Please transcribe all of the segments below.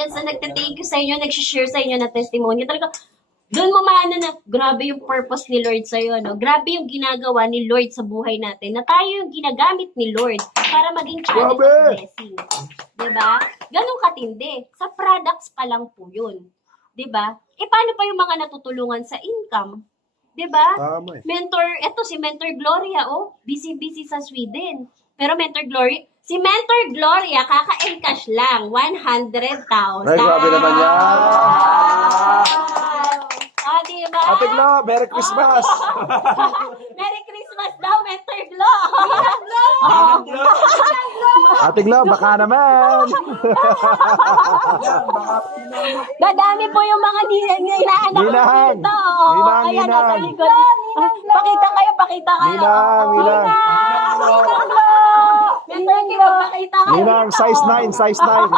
champions na nagte-thank you sa inyo, nag-share sa inyo na testimony. Talaga, doon mo maano na, grabe yung purpose ni Lord sa'yo, no? Grabe yung ginagawa ni Lord sa buhay natin, na tayo yung ginagamit ni Lord para maging channel of blessing. Diba? Ganun katindi. Sa products pa lang po yun. Diba? E paano pa yung mga natutulungan sa income? Diba? Tama eh. Mentor, eto si Mentor Gloria, oh, busy-busy sa Sweden. Pero Mentor Gloria, si Mentor Gloria, kaka-encash lang, 100,000. Ay, grabe naman yan. Ah, diba? Ate Glo, Merry Christmas! Merry Christmas daw, Mentor Glo! Ate Glo, baka naman! Dadami po yung mga inaanak ko Ninang! dito. Ninang, Ayan, ninang. nasa likod. Pakita kayo, pakita kayo. Ninang, ninang. Mentor Glo, pakita kayo. Ninang, size 9, size 9.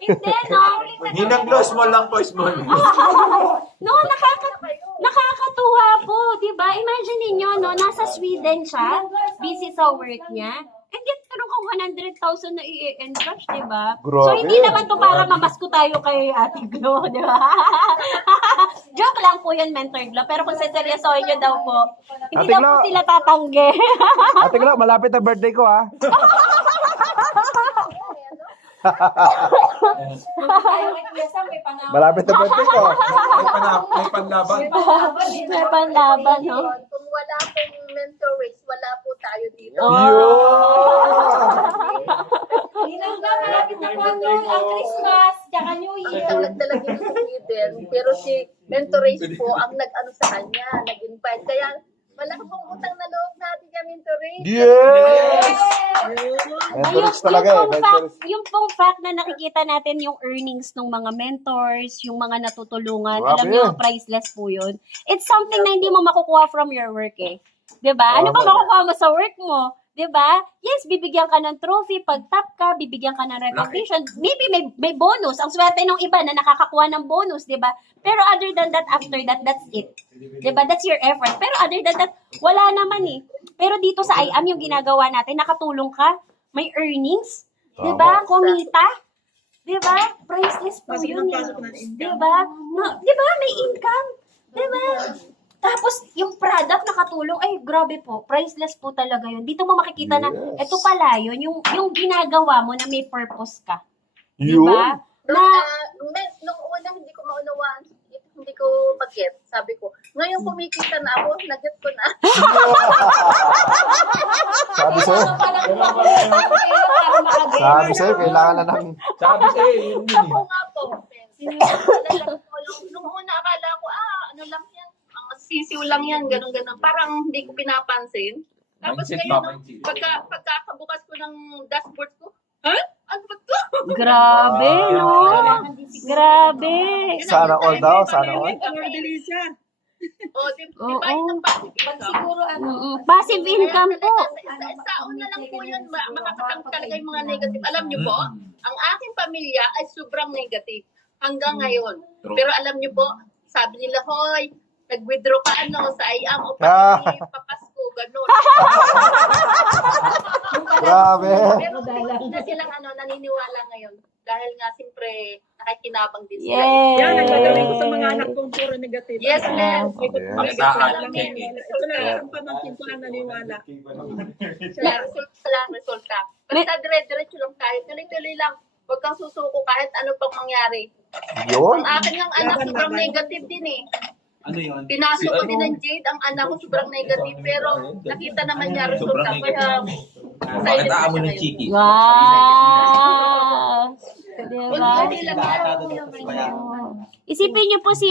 Hindi, no? Ninang Glo, small lang po, small. No, nakakatuwa po, di ba? Imagine niyo no, nasa Sweden siya, busy sa work niya. And yet, meron kang 100,000 na i-encash, di ba? Grabe. So, hindi naman to para mamasko tayo kay Ate Glo, di ba? Joke lang po yun, Mentor Glo. Pero kung seryosohin nyo daw po, hindi Ate daw Glo. po sila tatanggi. Ate Glo, malapit na birthday ko ha. Malapit na birthday ko. May panlaban. May panlaban, no? Kung wala pong mentor race, wala po tayo dito. Malapit na po ang Christmas, tsaka New Year. Ang nagdala dito sa Sweden, pero si mentor race po ang nag-ano sa kanya, nag-invite. Kaya wala pong utang na loob natin kay mentor race. Yes! Mentorix talaga eh. Mentorix. Yung pong fact na nakikita natin yung earnings ng mga mentors, yung mga natutulungan, Grabe alam niyo, yun. priceless po yun. It's something na hindi mo makukuha from your work eh. 'Di ba? Ano ba Tama. makukuha mo sa work mo? 'Di ba? Yes, bibigyan ka ng trophy pag top ka, bibigyan ka ng recognition. Maybe may bonus. Ang swerte ng iba na nakakakuha ng bonus, 'di ba? Pero other than that, after that, that's it. 'Di ba? That's your effort. Pero other than that, wala naman eh. Pero dito sa IAM yung ginagawa natin, nakatulong ka, may earnings, 'di ba? Kumita. 'Di ba? Priceless po yun. 'Di ba? No, 'di ba? May income. 'Di ba? Tapos, yung product nakatulong, ay, grabe po, priceless po talaga yun. Dito mo makikita na, Yes. eto pala yun, yung ginagawa mo na may purpose ka. Yun. Diba? Na, Nung una, hindi ko maunawaan, hindi ko mag-get. Sabi ko, ngayon kumikita na ako, nag-get ko na. Sabi sa'yo. Sabi sa'yo, kailangan na ng... Sabi sa'yo, yun yun Ako nga po. Nung una, akala ko, ano lang yan, mga sisiw lang yan, ganun-ganun. Parang hindi ko pinapansin. Tapos Mindset ngayon, ba, mindset? pagkakabukas ko ng dashboard ko, ha? Ano ba to? grabe, no? Grabe. Sana all daw, sana all. O, di Oo. ba yung passive income? Passive income po. Sa una lang po yun, makakatang talaga yung mga negative. Alam niyo po, ang aking pamilya ay sobrang negative hanggang ngayon. True. Pero alam niyo po, sabi nila, hoy, nag-withdraw ka sa IAM o papasko, gano'n. Grabe. Pero hindi na silang naniniwala ngayon. Dahil nga, siyempre, nakikinabang din sila. Yes. Yan, nagdadalhin ko sa mga anak kong puro negative. Yes, ma'am. Balitaan, check it. Ito na, ang pamangkin ko lang naniwala. Resulta. Basta dire-diretso lang tayo. Tuloy-tuloy lang. Huwag kang susuko kahit ano pang mangyari. Yun. Ang akin ng anak, sobrang negative din eh. Ano yun? Pinasok ko din ng Jade, ang anak ko sobrang negative. Pero nakita naman niya resulta. Kaya, Pakitaan mo ng chiki. Wow. Diba? Hindi lang yan. Isipin niyo po si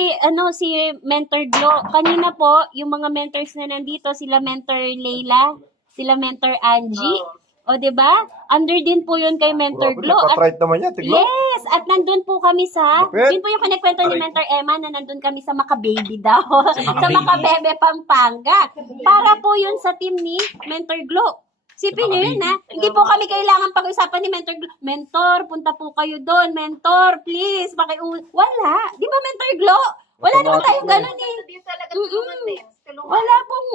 Mentor Glo. Kanina po, yung mga mentors na nandito, sila Mentor Leila, sila Mentor Angie. O, di ba? Under din po yun kay Mentor Grabe, Glo. At, nagpa-try naman yan, tiglo. yes! At nandun po kami sa, Lapit. yun po yung kinikwento ni Mentor Emma na nandun kami sa Makababy daw. sa Makabebe, Pampanga. Para po yun sa team ni Mentor Glo. Sipin nyo yun, ha? Hindi po kami kailangan pag-usapan ni Mentor Glo. Mentor, punta po kayo doon. Mentor, please, wala. Di ba, Mentor Glo? Wala naman tayong ganun eh. Hindi talaga tulungan din. Tulungan.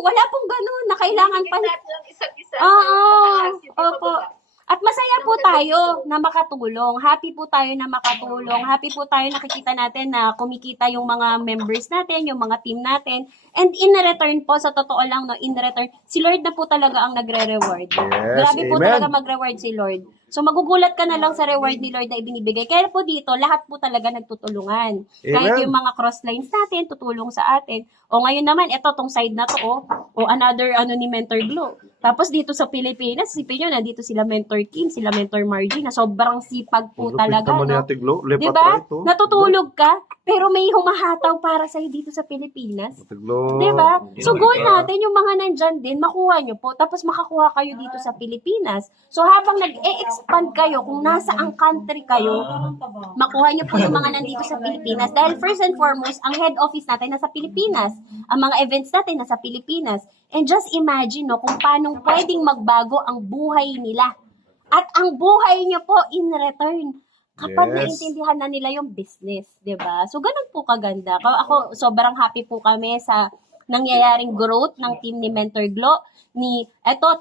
Wala pong ganun na kailangan pa. Hindi natin ang isa't isa. Oo. Sa taas, hindi Opo. pababa. At masaya po tayo na makatulong. Happy po tayo na makatulong. Happy po tayo nakikita natin na kumikita yung mga members natin, yung mga team natin. And in return po, sa totoo lang, no, in return, si Lord na po talaga ang nagre-reward. Yes, Grabe po amen. talaga mag-reward si Lord. So magugulat ka na lang sa reward ni Lord na ibinibigay. Kaya po dito, lahat po talaga nagtutulungan. Kahit Amen. yung mga crosslines natin, tutulong sa atin. O ngayon naman, ito, tong side na to, o another ni Mentor Glow. Tapos dito sa Pilipinas, sipin nyo, nandito sila Mentor Kim, sila Mentor Margie, na sobrang sipag po talaga. Naman ni No? Ate Glo. Left at Diba? right, oh. Natutulog ka, pero may humahataw para sa'yo dito sa Pilipinas. Ate Glo. Diba? So, goal natin, yung mga nandyan din, makuha nyo po. Tapos makakuha kayo dito sa Pilipinas. So, habang nag-e-expand kayo, kung nasa ang country kayo, makuha nyo po yung mga nandito sa Pilipinas. Dahil first and foremost, ang head office natin nasa Pilipinas. Ang mga events natin nasa Pilipinas. And just imagine, no, kung paano pwedeng magbago ang buhay nila. At ang buhay nyo po in return. Kapag Yes. naintindihan na nila yung business, 'di ba? So ganun po kaganda. Ako sobrang happy po kami sa nangyayaring growth ng team ni Mentor Glo, ni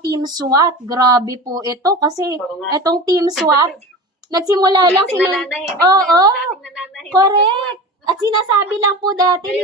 Team SWAT. Grabe po ito kasi etong Team SWAT nagsimula lang si Oo, correct. At sinasabi lang po dati ni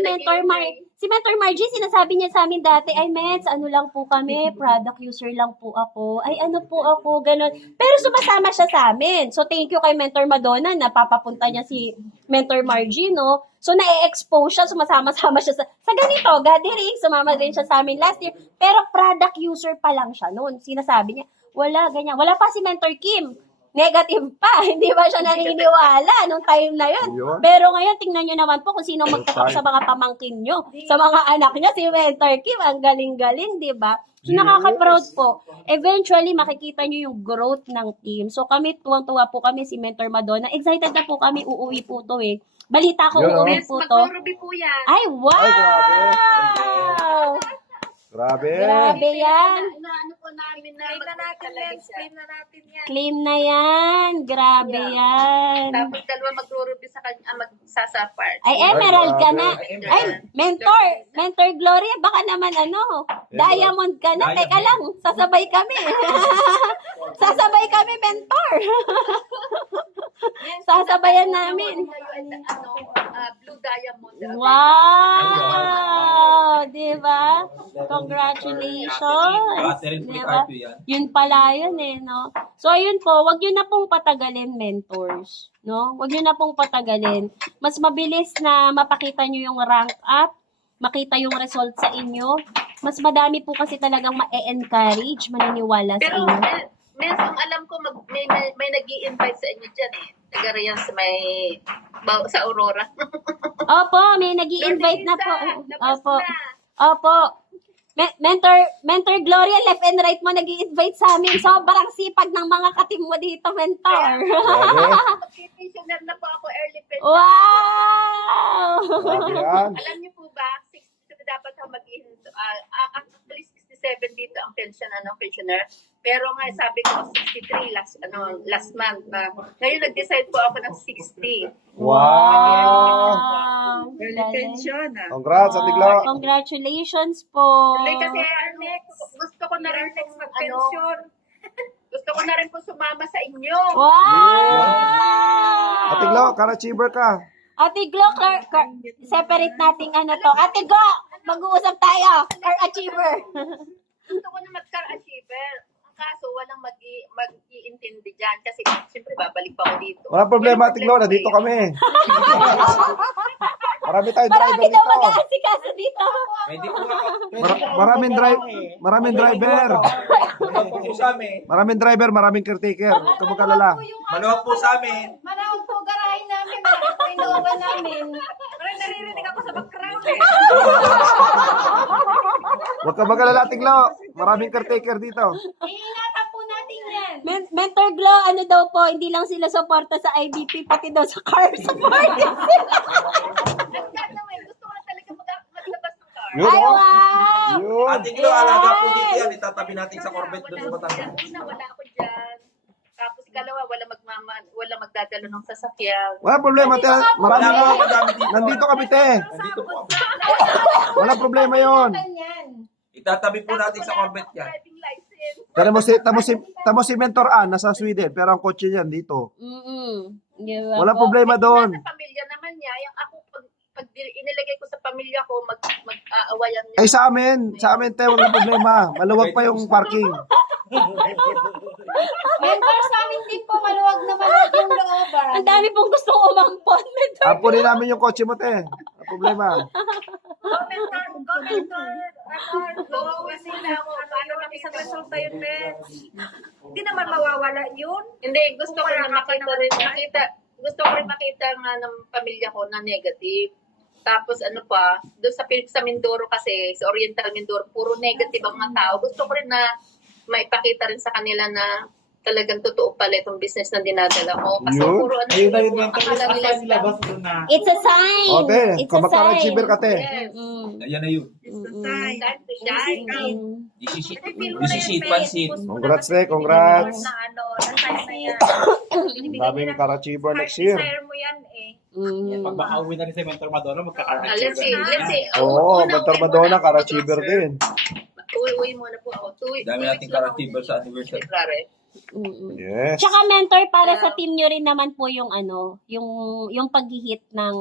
si Mentor Margie, sinasabi niya sa amin dati, ay Mets, ano lang po kami, product user lang po ako. Ay ano po ako, ganun. Pero sumasama siya sa amin. So thank you kay Mentor Madonna na papapunta niya si Mentor Margie, no? So na-expose siya, sumasama-sama siya sa ganito, gathering, sumama rin siya sa amin last year. Pero product user pa lang siya noon. Sinasabi niya, wala, ganyan. Wala pa si Mentor Kim. Negative pa. Hindi ba siya naniniwala nung time na yun? Yun. Pero ngayon, tingnan nyo naman po kung sino magtatak sa mga pamangkin nyo. Sa mga anak nyo, si Mentor Kim, ang galing-galing, di ba? So, nakaka-proud po. Eventually, makikita nyo yung growth ng team. So, kami, tuwang-tuwa po kami, si Mentor Madonna. Excited na po kami, uuwi po to eh. Balita ko, Yun, oh. uuwi po to. Mag-Ruby po yan. Ay, wow! Grabe. Grabe yan. Ano po namin na Claim na natin, Lens. Claim na natin yan. Claim na yan. Grabe yan. Tapos dalawa mag-Ruby sa kanya, magsasapart. Ay, emerald ka na. Ay, Ay, Mentor Gloria, baka naman diamond ka na. Teka lang, sasabay kami. Sasabay kami, Mentor. Sasabayan namin. Blue diamond. Wow! Diba? Congratulations. Battery Diba? Policarpio yan. Yun pala yun no? So, ayun po, wag nyo na pong patagalin, mentors. No? Wag nyo na pong patagalin. Mas mabilis na mapakita nyo yung rank up, makita yung result sa inyo. Mas madami po kasi talagang ma-encourage, maniniwala sa Pero, inyo. ang alam ko, may nag-i-invite sa inyo dyan eh. Taga riyan sa Aurora. Opo, may nag-i-invite na po. Labas Opo. na. Opo. Mentor Gloria, left and right mo nag-i-invite sa amin. Sobrang sipag ng mga katim mo dito, Mentor. Grabe. Mag-pensioner na po ako, early pension. Wow! Grabe yan. Alam niyo po ba, 60 dapat ako actually 67 dito ang pensioner. Pero nga sabi ko 63 last month. Ngayon nag-decide po ako ng 60. Wow. Early Galing. pension, ah. Congrats, Ate Glo. Congratulations po. Kasi gusto ko na rin Next mag-pension. gusto ko na rin po sumama sa inyo. Wow! Ate Glo, ka-achiever ka. Ate Glo, separate nating to. Ate Glo, mag-uusap tayo. Car achiever. Gusto ko na mag-car achiever. Ang kaso, walang mag-iintindi dyan. Kasi siyempre babalik pa ako dito. Walang problema, Ate Glo. Nandito kami. Marami tayong driver Marami daw dito. mag-aasikaso dito. Pwede po ako. Maraming driver. Maluwag po sa amin. Maraming driver, maraming caretaker. Huwag ka mag-alala. Maluwag po sa amin. Manawag po garahin namin. Manawag po inuuban namin. Parang naririnig ako sa background eh. Huwag ka mag-alala, Ate Glo. Maraming caretaker dito. Iingatan po natin yan. Mentor Glo, ano daw po, hindi lang sila suporta sa IBP, pati daw sa car support. Gusto ko na talaga maglabas ng car. Yun, Ay, oh. wow! Yun. Ate Glo, alaga po dito yan. Itatabi natin sa Corvette doon sa Batangas. Wala ako dyan. Tapos ikalawa, wala magdadalo ng sasakyan. Walang problema, te. Marami Wala na. po kami dito. Nandito kami, te. Nandito po ako. Walang problema yon. Itatabi po natin sa Corvette yan. Driving license. Tamo si Mentor Ann, nasa Sweden, pero ang kotse niyan dito. Diba Walang po? problema doon. Sa pamilya naman niya, yung ako, pag inilagay ko sa pamilya ko, mag-aawayan niya. Ay, sa amin, tayo, walang problema. Maluwag pa yung parking. Mentor sa amin din po, maluwag na maluwag yung looban. Ang dami pong gustong umampon. Ampunin namin yung kotse mo, te. Walang problema. Mentor, go, kasi na ako, paano lang isang resulta yun, Ben? Hindi naman mawawala yun. Hindi, gusto ko Wala na ka pa gusto ko rin makita nga ng pamilya ko na negative. Tapos ano pa, doon sa Mindoro kasi, sa Oriental Mindoro, puro negative ang mga tao. Gusto ko rin na maipakita rin sa kanila na talagang totoo pala itong business na dinadala ko. Kasi Yun. puro ano, Ayun na yun, akala nila labas doon na. It's a sign. O, te, It's a sign. magka-achiever ka, te. Yes. Ayan na yun. Time to shine. Isisit, pansit. Congrats, te, congrats. Na ano, na size na yan. Daming ka-achiever next year. Desire mo yan eh. Pag makauwi na rin si Mentor Madonna, magkakaroon. Let's see. Oo, Una, Mentor uwi Madonna, muna ako, ka-achiever sir. din. Uwi muna po ako. Dami nating ka-achiever sa anniversary. February. Yes. Tsaka mentor para sa team nyo rin naman po yung yung paghihit ng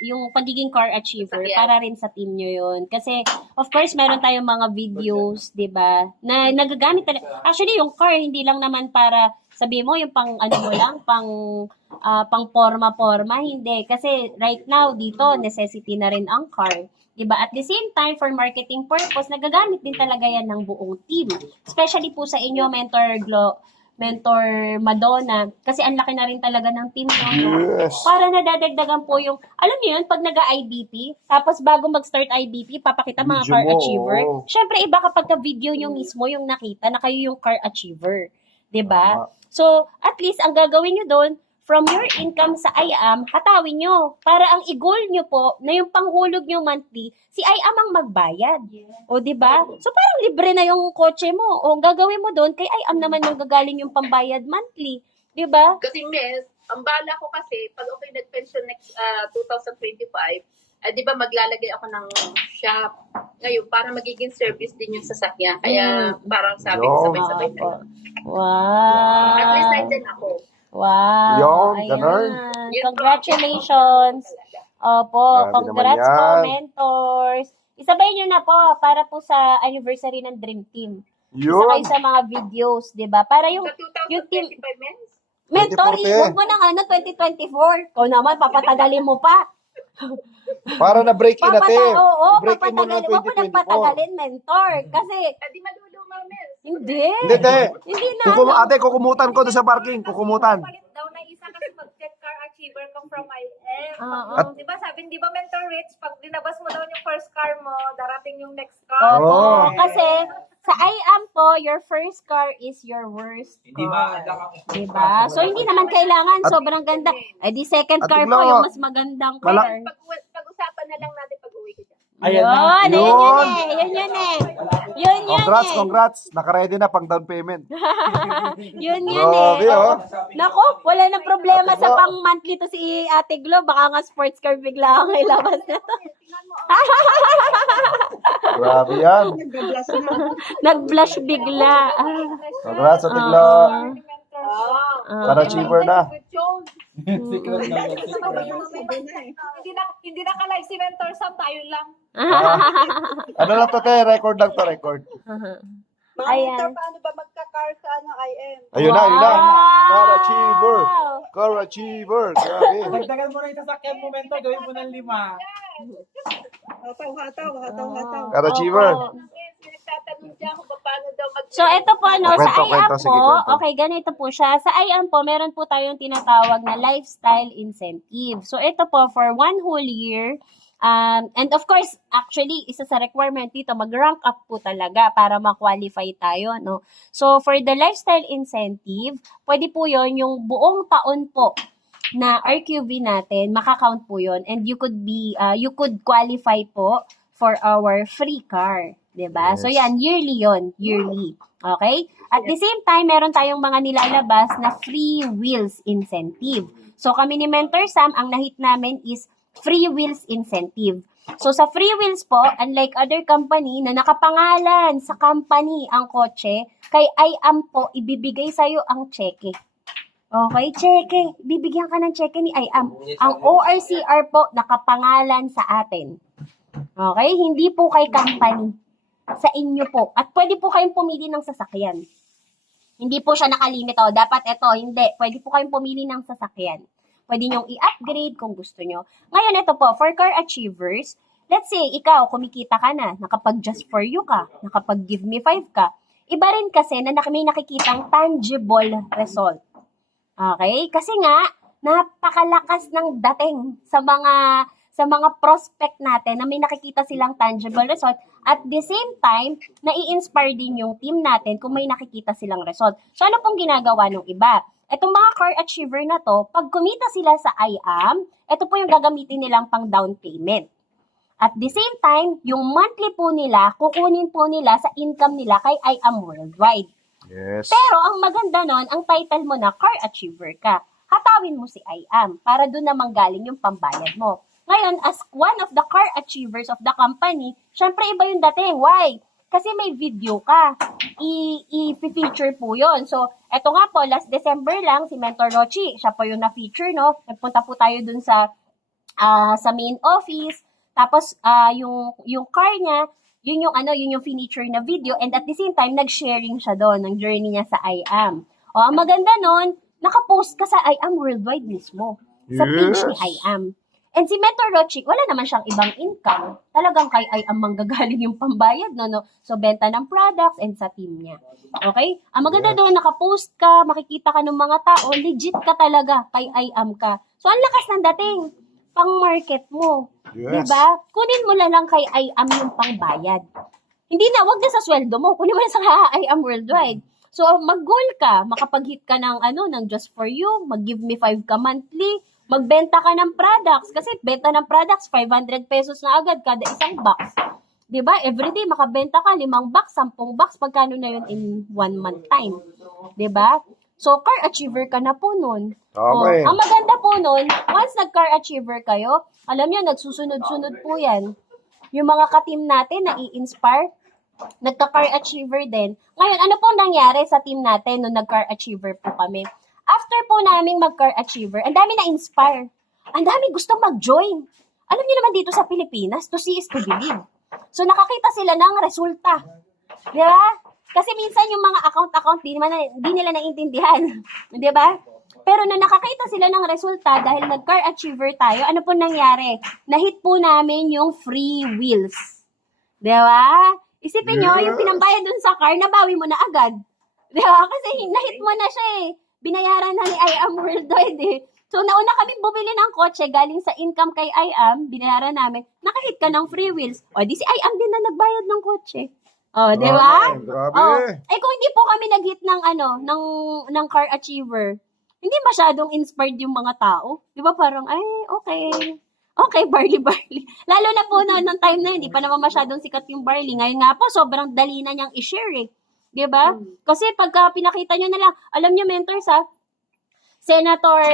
yung pagiging car achiever Sasakyan. para rin sa team nyo yun. Kasi of course meron tayong mga videos, 'di ba? Na nagagamit talaga. Actually yung car hindi lang naman para sabi mo yung pang ano mo lang pang forma hindi kasi right now dito necessity na rin ang car. Diba? At the same time, for marketing purpose, nagagamit din talaga yan ng buong team. Especially po sa inyo, Mentor Madonna. Kasi ang laki na rin talaga ng team nyo. Yes. Para nadadagdagan po yung, alam niyo yun, pag nag-IBP, tapos bago mag-start IBP, papakita mga Video car mo, achiever. oo. Syempre, iba kapag ka-video nyo mismo yung nakita na kayo yung car achiever. Diba? Tama. So, at least, ang gagawin nyo doon, from your income sa IAM, hatawin nyo. Para ang i-goal nyo po, na yung panghulog nyo monthly, si IAM ang magbayad. O, di ba? So, parang libre na yung kotse mo. O, ang gagawin mo doon, kay IAM naman manggagaling yung pambayad monthly. Di ba? Kasi miss, ang bala ko kasi, pag okay nag-pension next 2025, di ba maglalagay ako ng shop. Ngayon, para magiging service din yung sasakyan. Kaya parang sabi ko Yo. sabay-sabay na lang. Wow. At least nandyan ako. Wow. Yun, Ayan. ganun. Congratulations. Opo, Grabe congrats naman po, yan. mentors. Isabay nyo na po para po sa anniversary ng Dream Team. Isa Yun. kayo sa mga videos, di ba? Para yung Sa team, 2025 men, mentor, 2040. huwag mo ng 2024. Ikaw naman, papatagalin mo pa. Para na break in natin. Oo, break in mo ng papatagalin. Huwag mo nang 2024. patagalin, mentor. Kasi, di maluluma men. hindi. Hindi, te. Hindi na. Ate, kukumutan ko doon sa parking. Kukumutan. Palit daw na isa kasi mag-check car achiever ka from IM. Oo. Di ba sabi, di ba Mentor Rich, pag dinabas mo daw yung first car mo, darating yung next car. Opo, Oo. kasi sa IAM po, your first car is your worst Hindi car. maanda kang Diba? So, hindi naman kailangan sobrang ganda. Ay, di second At car po, tignan mo, yung mas magandang car. Pag-usapan na lang natin pag-uwi ko dyan. Ayan na. Yun, Yun. yun eh. Yun Congrats, eh. congrats. Nakaready na pang down payment. Yun Grabe, eh. oh. Nako, wala nang problema sa pang monthly to si Ate Glo. Baka nga sports car bigla ang ilabas na to. Grabe yan. Nag-blush bigla. Congrats, Ate Glo. Ka-achiever na. Secret na yun. Hindi na ka-live si Mentor Sam, tayo lang. Ano lang to, te? Record lang to, record. Ayan. Paano ba magka-car sa IM? Ayun na, ayun na. Wow! Ka-achiever. Ka-achiever. Grabe. Dagdagan mo na yung sasakyan mo, Mentor. Gawin mo ng 5. Hataw. Ka-achiever. Nagtatanong dyan kung paano daw So, ito po, no, sa Kwento, IAM kwento. Sige, po, kwento. okay, ganito po siya. Sa IAM po, meron po tayong tinatawag na lifestyle incentive. So, ito po, for 1 whole year, and of course, actually, isa sa requirement dito, mag-rank up po talaga para ma-qualify tayo, no? So, for the lifestyle incentive, pwede po yon yung buong taon po na RQV natin, makakount po yon, and you could qualify po for our free car. Diba? Yes. So, yan, yearly yon, yearly. Okay? At the same time, meron tayong mga nilalabas na free wheels incentive. So, kami ni Mentor Sam, ang nahit namin is free wheels incentive. So, sa free wheels po, unlike other company na nakapangalan sa company ang kotse, kay IAM po, ibibigay sa'yo ang cheque. Okay, cheque. Bibigyan ka ng cheque ni IAM. Ang ORCR po, nakapangalan sa atin. Okay, hindi po kay company. Sa inyo po. At pwede po kayong pumili ng sasakyan. Hindi po siya nakalimit. Dapat ito, hindi. Pwede po kayong pumili ng sasakyan. Pwede nyong i-upgrade kung gusto nyo. Ngayon, ito po, for car achievers, let's say, ikaw, kumikita ka na, nakapag just for you ka, nakapag give me 5 ka, iba rin kasi na may nakikitang tangible result. Okay? Kasi nga, napakalakas ng dating sa mga prospect natin na may nakikita silang tangible result. At the same time, nai-inspire din yung team natin kung may nakikita silang result. So, ano pong ginagawa ng iba? Itong mga car achiever na to, pag kumita sila sa IAM, ito po yung gagamitin nilang pang down payment. At the same time, yung monthly po nila, kukunin po nila sa income nila kay IAM Worldwide. Yes. Pero ang maganda nun, ang title mo na car achiever ka. Hatawin mo si IAM para doon na manggaling yung pambayad mo. Ngayon, as one of the car achievers of the company, syempre iba yung dating. Why? Kasi may video ka. I-feature po yun. So, eto nga po, last December lang, si Mentor Rochi, siya po yung na-feature, no? Nagpunta po tayo dun sa main office. Tapos, yung car niya, yun yung feature na video, and at the same time, nag-sharing siya doon ng journey niya sa IAM. O, ang maganda nun, nakapost ka sa IAM Worldwide mismo. Sa page ni IAM. And si Mentor Rochi, wala naman siyang ibang income. Talagang kay IAM manggagaling yung pambayad, no? So, benta ng products and sa team niya. Okay? Ang maganda doon, nakapost ka, makikita ka ng mga tao, legit ka talaga, kay IAM ka. So, ang lakas ng dating, pang-market mo. Yes. Diba? Kunin mo na lang kay IAM yung pangbayad. Hindi na, wag na sa sweldo mo. Kunin mo na sa IAM Worldwide. So, mag-goal ka, makapag-hit ka ng Just For You, mag-give me 5 ka monthly, magbenta ka ng products. Kasi benta ng products, 500 pesos na agad kada isang box. Diba? Everyday, makabenta ka, 5 box, 10 box, pagkano na yun in 1 month time. Diba? So, car achiever ka na po nun. Okay. Ang maganda po nun, once nag-car achiever kayo, alam nyo, nagsusunod-sunod po yan. Yung mga ka-team natin na i-inspire, nagka-car achiever din. Ngayon, ano po nangyari sa team natin nung nag-car achiever po kami? After po naming mag-car achiever, ang dami na-inspire. Ang dami gusto mag-join. Alam niyo naman dito sa Pilipinas, to see is to believe. So, nakakita sila ng resulta. Di ba? Kasi minsan yung mga account di nila naiintindihan. Di ba? Pero nung nakakita sila ng resulta dahil nag-car achiever tayo, ano po nangyari? Nahit po namin yung free wheels. Di ba? Isipin nyo, yung pinambayad dun sa car, nabawi mo na agad. Di ba? Kasi nahit mo na siya eh. Binayaran na ni IAM Worldwide eh. So, nauna kami bumili ng kotse galing sa income kay IAM, binayaran namin, nakahit ka ng free wheels. O, di si IAM din na nagbayad ng kotse. O, di ba? Grabe. O, eh kung hindi po kami nag-hit ng ng car achiever, hindi masyadong inspired yung mga tao. Di ba parang, ay, okay. Okay, barley. Lalo na po nung time na hindi pa naman masyadong sikat yung barley. Ngayon nga po, sobrang dali na niyang i-share eh. Di ba? Kasi pagka pinakita nyo na lang, alam nyo mentors ha, Senator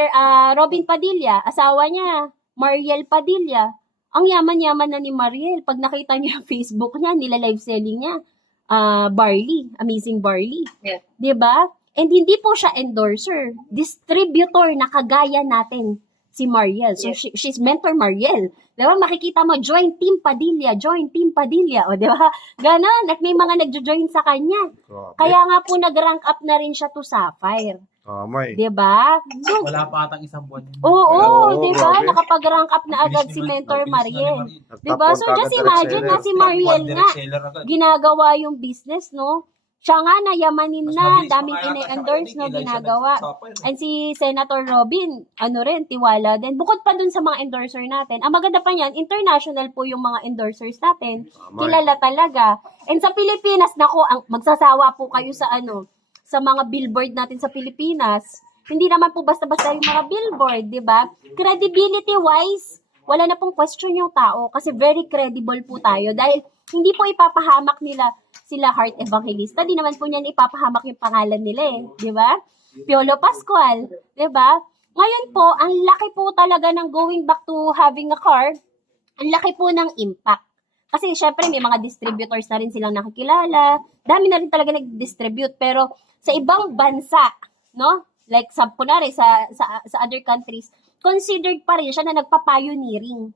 Robin Padilla, asawa niya, Mariel Padilla, ang yaman-yaman na ni Mariel. Pag nakita niyo yung Facebook niya, nila-live selling niya, barley, amazing barley. Yeah. Di ba? And hindi po siya endorser. Distributor na kagaya natin, si Mariel. So, she's Mentor Mariel. Di ba? Makikita mo, join Team Padilla. O, di ba? Ganon. At may mga nagjo-join sa kanya. Grabe. Kaya nga po, nag-rank up na rin siya to Sapphire. Tamay. Di ba? So, Wala pa atang isang buwan. oo, di ba? grabe. Nakapag-rank up na agad si Mentor Mariel. Di ba? So, just imagine na si Mariel nga, ginagawa yung business, no? Siya nga, nayamanin na, daming ine-endorse, no, ginagawa. And si Senator Robin, rin, tiwala din. Bukod pa dun sa mga endorser natin, ang maganda pa niyan, international po yung mga endorsers natin. Kilala talaga. And sa Pilipinas, nako, magsasawa po kayo sa sa mga billboard natin sa Pilipinas. Hindi naman po basta-basta yung mga billboard, di ba? Credibility-wise, wala na pong question yung tao kasi very credible po tayo dahil hindi po ipapahamak nila sila Heart Evangelista. Di naman po niyan ipapahamak yung pangalan nila eh. Di ba? Piolo Pascual. Di ba? Ngayon po, ang laki po talaga ng going back to having a car. Ang laki po ng impact. Kasi syempre may mga distributors na rin silang nakikilala. Dami na rin talaga nag-distribute. Pero sa ibang bansa, no? Like sa kunwari sa other countries, considered pa rin siya na nagpa-pioneering.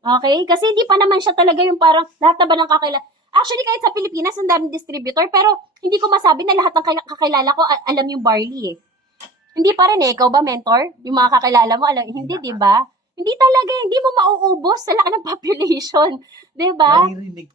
Okay? Kasi hindi pa naman siya talaga yung parang lahat na ba ng kakilala. Actually, kahit sa Pilipinas, ang daming distributor, pero hindi ko masabi na lahat ng kakilala ko alam yung barley eh. Hindi pa rin eh. Ikaw ba, mentor? Yung mga kakilala mo, alam, hindi, di ba? Hindi talaga, hindi mo mauubos sa laki ng population. Di ba? Naririnig